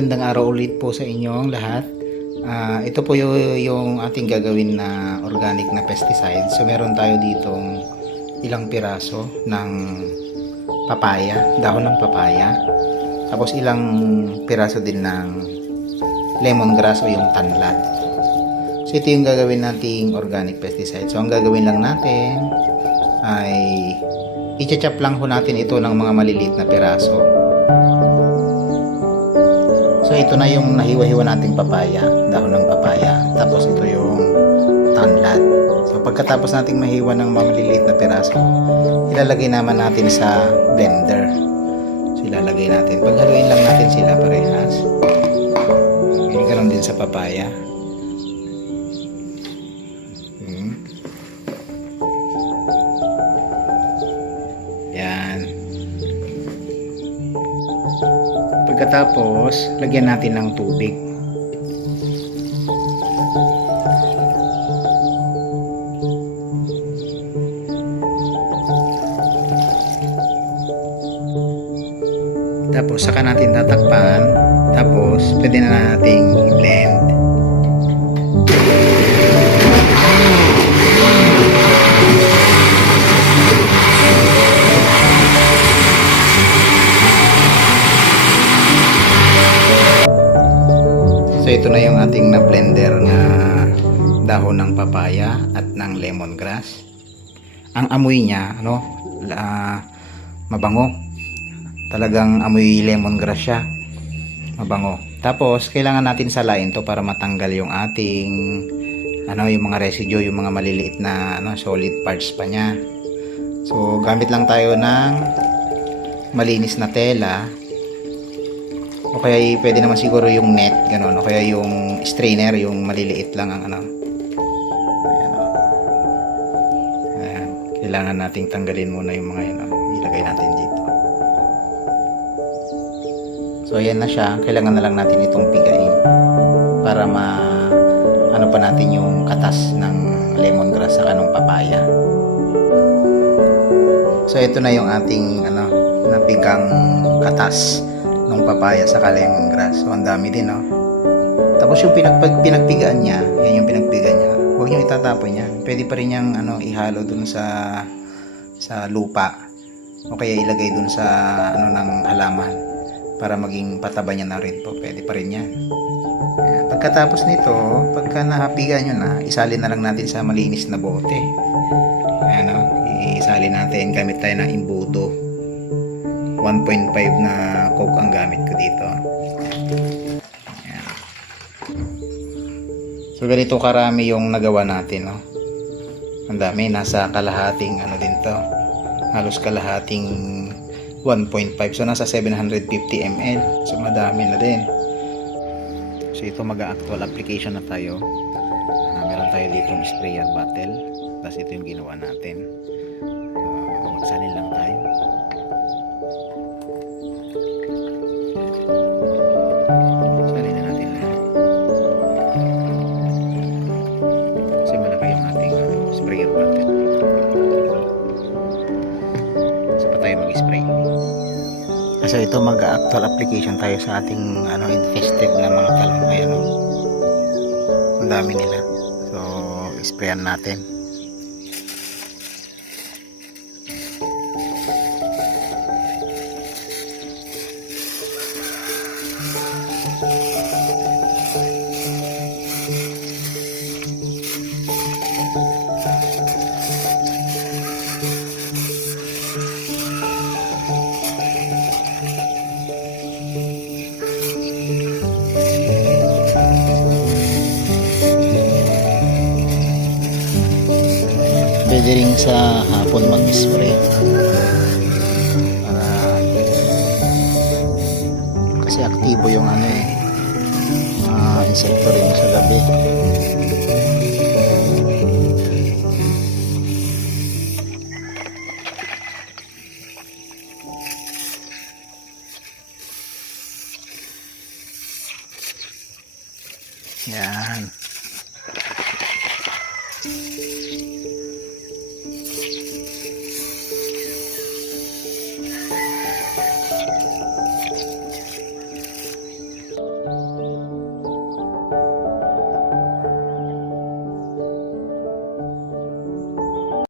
Magandang araw ulit po sa inyong lahat. Ito po yung ating gagawin na organic na pesticide. So meron tayo ditong ilang piraso ng papaya, dahon ng papaya. Tapos ilang piraso din ng lemongrass o yung tanlad. So ito yung gagawin nating organic pesticide. So ang gagawin lang natin ay i-chop lang ho natin ito ng mga maliliit na piraso. So ito na yung nahiwa-hiwa nating papaya, dahon ng papaya. Tapos ito yung tanlad. So pagkatapos nating mahiwa ng mga maliliit na piraso, ilalagay naman natin sa blender. So ilalagay natin. Paghaluin lang natin sila parehas. Okay, ganoon din sa papaya. Yan. Pagkatapos, lagyan natin ng tubig. Tapos, saka natin tatakpan. Tapos, pwede na nating i-blend. So ito na yung ating na blender na dahon ng papaya at ng lemongrass. Ang amoy niya, mabango. Talagang amoy lemongrass siya. Mabango. Tapos kailangan natin salain to para matanggal yung ating yung mga residue, yung mga maliliit na solid parts pa niya. So gamit lang tayo ng malinis na tela. O kaya pwede naman siguro yung net, gano'n. O kaya yung strainer, yung maliliit lang ang Ayan, Ayan. Kailangan nating tanggalin muna yung mga yun. Ilagay natin dito. So ayan na siya. Kailangan na lang natin itong pigain para pa natin yung katas ng lemongrass saka ng papaya. So ito na yung ating napigang katas ng papaya sa lemongrass. So ang dami din, no? Tapos yung pinagpigaan niya, yan yung pinagpigaan niya. Huwag niyo itatapon yan. Pwede pa rin yang ihalo dun sa lupa. O kaya ilagay dun sa ng halaman para maging pataba niya na rin po. Pwede pa rin yan. Ayan. Pagkatapos nito, pagka napigaan niyo na, isalin na lang natin sa malinis na bote. Ayan, no? Isalin natin gamit tayo ng imbudo. 1.5 na coke ang gamit ko dito. Ayan. So ganito karami yung nagawa natin, no? Ang dami, nasa kalahating din to. Halos kalahating 1.5. So nasa 750 ml. So madami na din. So ito mag-actual application na tayo. Meron tayo ditong sprayer bottle. Tapos ito yung ginawa natin. Magsalin lang tayo. So ito mag-actual application tayo sa ating infested na mga talong. Ayan, ang dami nila. So sprayan natin. Pwede rin sa hapon mag-spray para kasi aktibo yung insekto rin sa gabi. Yan.